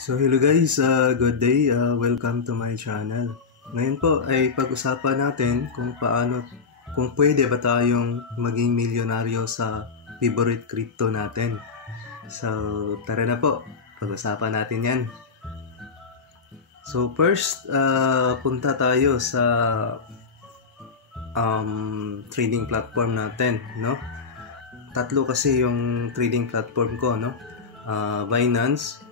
So hello guys, good day, welcome to my channel. Ngayon po ay pag-usapan natin kung pwede ba tayong maging milyonaryo sa favorite crypto natin. So tara na po, pag-usapan natin yan. So first, punta tayo sa trading platform natin, no? Tatlo kasi yung trading platform ko, no? Binance,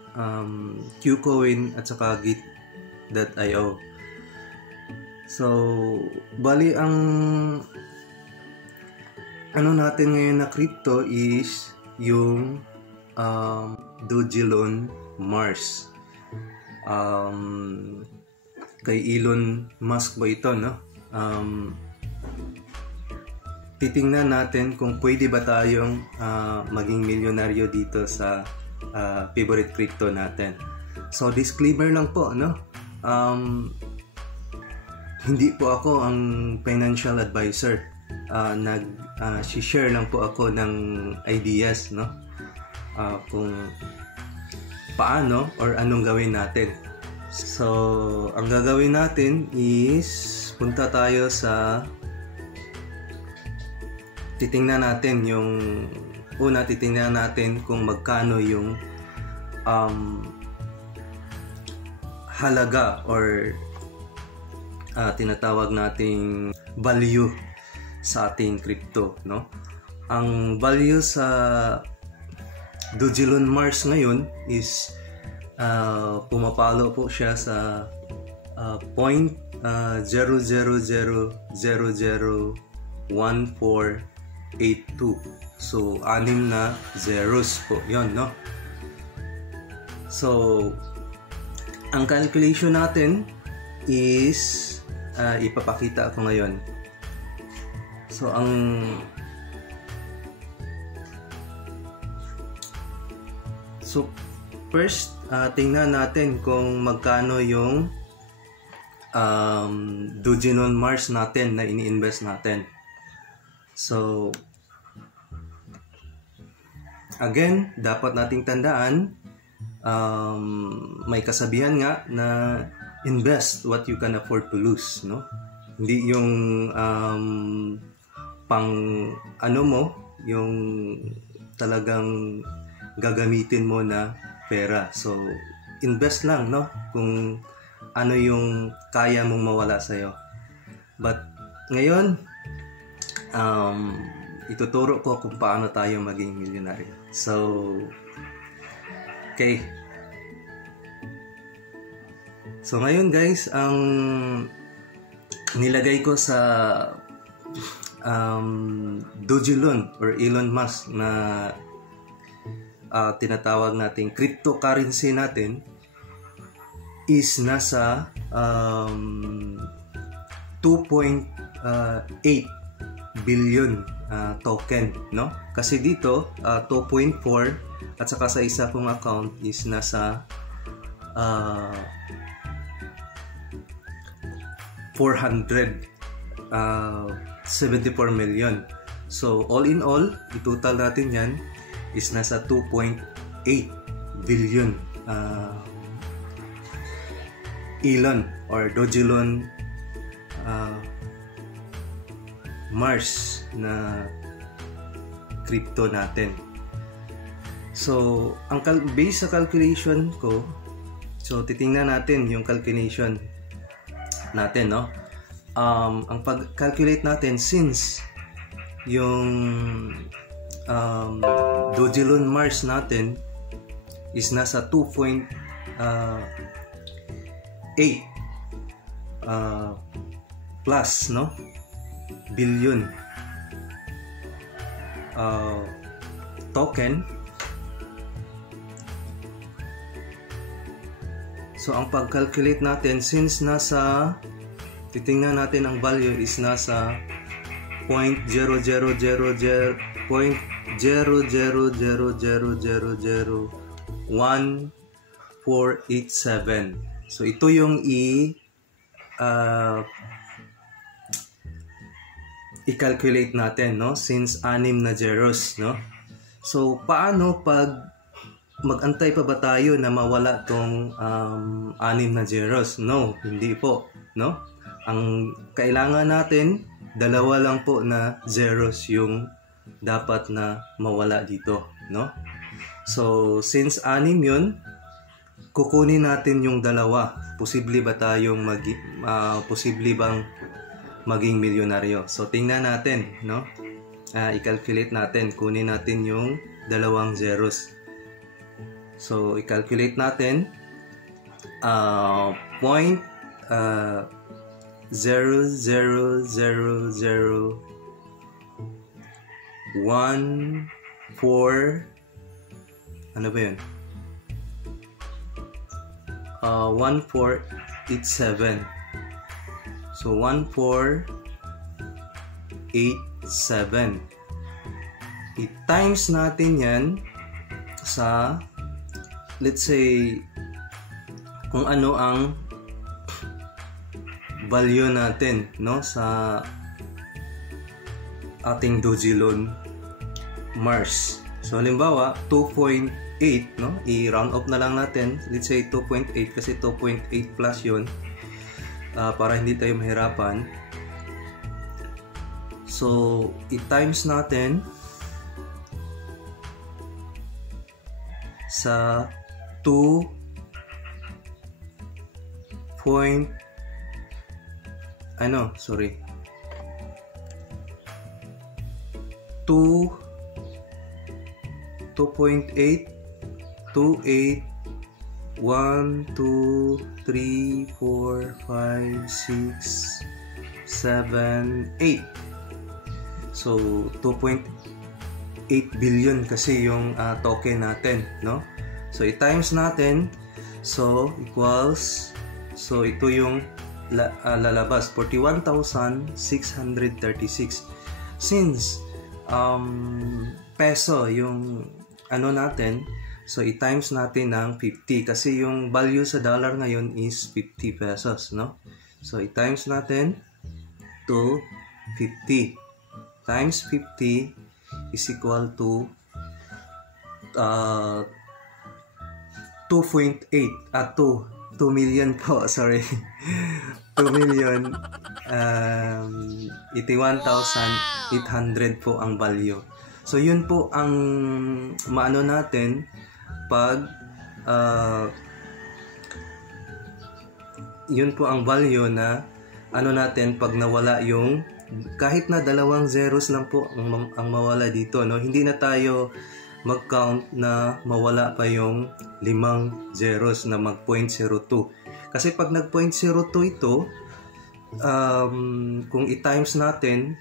KuCoin at saka Git.io. So, bali ang ano natin ngayon na crypto is yung Dogecoin Mars. Kay Elon Musk ba ito, no? Titingnan natin kung pwede ba tayong maging milyonaryo dito sa favorite crypto natin. So disclaimer lang po, no? Hindi po ako ang financial advisor. Share lang po ako ng ideas, no? Kung paano or anong gawin natin. So ang gagawin natin is punta tayo sa titingnan natin kung magkano yung halaga or tinatawag nating value sa ating crypto, no? Ang value sa Dogecoin Mars ngayon is pumapalo po siya sa 0.00001482. So, 6 na zeros po yon, no? So, ang calculation natin is ipapakita ko ngayon. So, first, tingnan natin kung magkano yung Dogecoin Mars natin na ini-invest natin. So, again, dapat nating tandaan, may kasabihan nga na invest what you can afford to lose, no? Hindi yung yung talagang gagamitin mo na pera. So, invest lang, no? Kung ano yung kaya mong mawala sa'yo. But, ngayon, ituturo ko kung paano tayo maging milyonaryo. So, okay. So, ngayon guys, ang nilagay ko sa Dogecoin or Elon Musk na tinatawag nating cryptocurrency natin is nasa 2.8 billion token, no? Kasi dito 2.4 at saka sa isa kong account is nasa 474 million. So all in all, itotal natin yan is nasa 2.8 billion Elon or Dogecoin Mars na crypto natin. So, ang base sa calculation ko, so titingnan natin yung calculation natin, no? Ang pag-calculate natin, since yung Dogecoin Mars natin is nasa 2.8 plus, no? Billion token. So ang pag-calculate natin, since titingnan natin ang value is nasa 0.0000001487. So ito yung i-calculate natin, no? Since 6 na zeros, no? So paano pag mag-antay pa ba tayo na mawala tong 6 na zeros? No, hindi po, no? Ang kailangan natin, 2 lang po na zeros yung dapat na mawala dito, no? So, since 6 yun, kukunin natin yung 2. Posible ba tayong posible bang maging milyonaryo? So, tingnan natin, no? I-calculate natin, kunin natin yung 2 zeros. So, i-calculate natin, 0.000014, ano ba yun? 1487. So, 1487. I-times natin yan sa, let's say, kung ano ang value natin, no, sa ating Doji Loan Mars. So halimbawa 2.8, no, i-round up na lang natin, let's say 2.8 kasi 2.8 plus yun, para hindi tayo mahirapan. So i-times natin sa 2 2.8 28 1 2 3 4 5 6 7 8. So 2.8 billion kasi yung token natin, no? So i-times natin, so equals, so ito yung lalabas, 41,636. Since peso yung ano natin, so i-times natin ng 50 kasi yung value sa dollar ngayon is 50 pesos, no? So i-times natin to 50 times 50 is equal to 2.8 2 million po, sorry. 2,81,800 po ang value. So yun po ang maano natin pag yun po ang value na ano natin pag nawala yung, kahit na 2 zeros lang po ang mawala dito, no? Hindi na tayo mag-count na mawala pa yung 5 zeros na mag 0.02. Kasi pag nag 0.02 ito, kung i-times natin,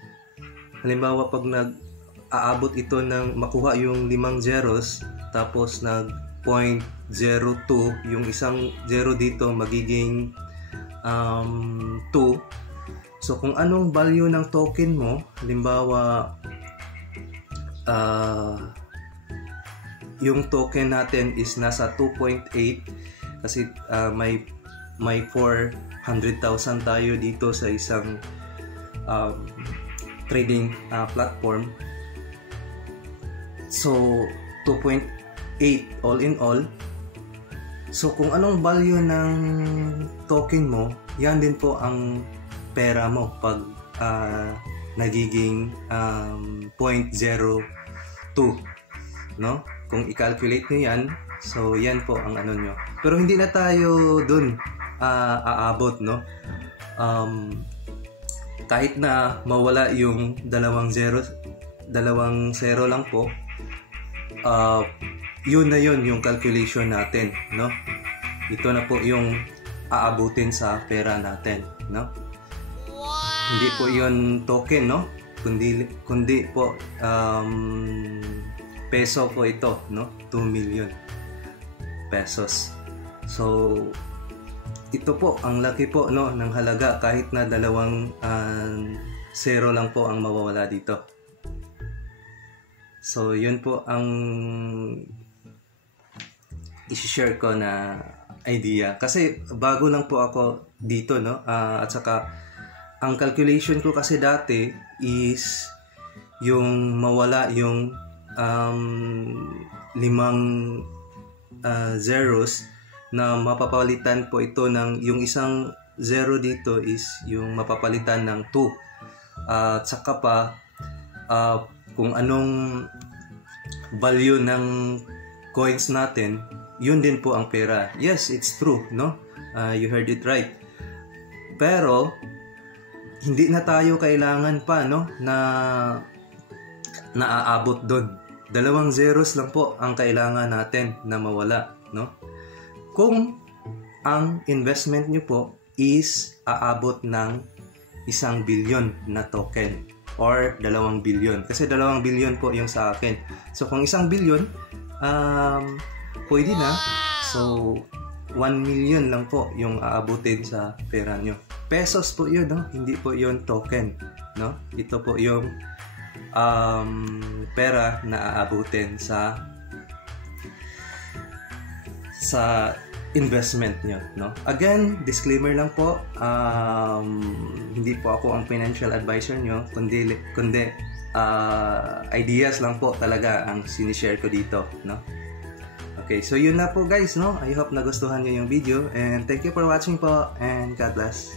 halimbawa pag nag-aabot ito ng makuha yung 5 zeros, tapos nag 0.02, yung isang zero dito magiging 2. So kung anong value ng token mo, halimbawa yung token natin is nasa 2.8 kasi may 400,000 tayo dito sa isang trading platform. So 2.8 all in all. So kung anong value ng token mo, yan din po ang pera mo pag nagiging 0.02, no? Kung i-calculate nyo yan, so yan po ang ano nyo. Pero hindi na tayo dun aabot, no? Kahit na mawala yung 2 zero lang po, yun na yun yung calculation natin, no? Ito na po yung aabutin sa pera natin, no? Hindi po yun token, no? Kundi po peso po ito, no? 2 million pesos. So ito po ang laki po, no, ng halaga kahit na 2 zero lang po ang mawawala dito. So yun po ang i-share ko na idea kasi bago lang po ako dito, no? At saka ang calculation ko kasi dati is yung mawala yung 5 zeros na mapapalitan po ito ng yung isang zero dito is yung mapapalitan ng 2. At saka pa kung anong value ng coins natin, yun din po ang pera. Yes, it's true, no? You heard it right. Pero hindi na tayo kailangan pa, no, na naaabot doon. 2 zeros lang po ang kailangan natin na mawala, no? Kung ang investment nyo po is aabot ng 1 billion na token or 2 billion. Kasi 2 billion po yung sa akin. So kung 1 billion, pwede na. So 1 million lang po yung aabutin sa pera nyo. Pesos po yun, no? Hindi po yun token, no? Ito po yung pera na aabutin sa investment nyo, no? Again, disclaimer lang po, hindi po ako ang financial advisor nyo, kundi ideas lang po talaga ang sinishare ko dito, no? Okay, so yun na po guys, no? I hope nagustuhan nyo yung video and thank you for watching po and God bless.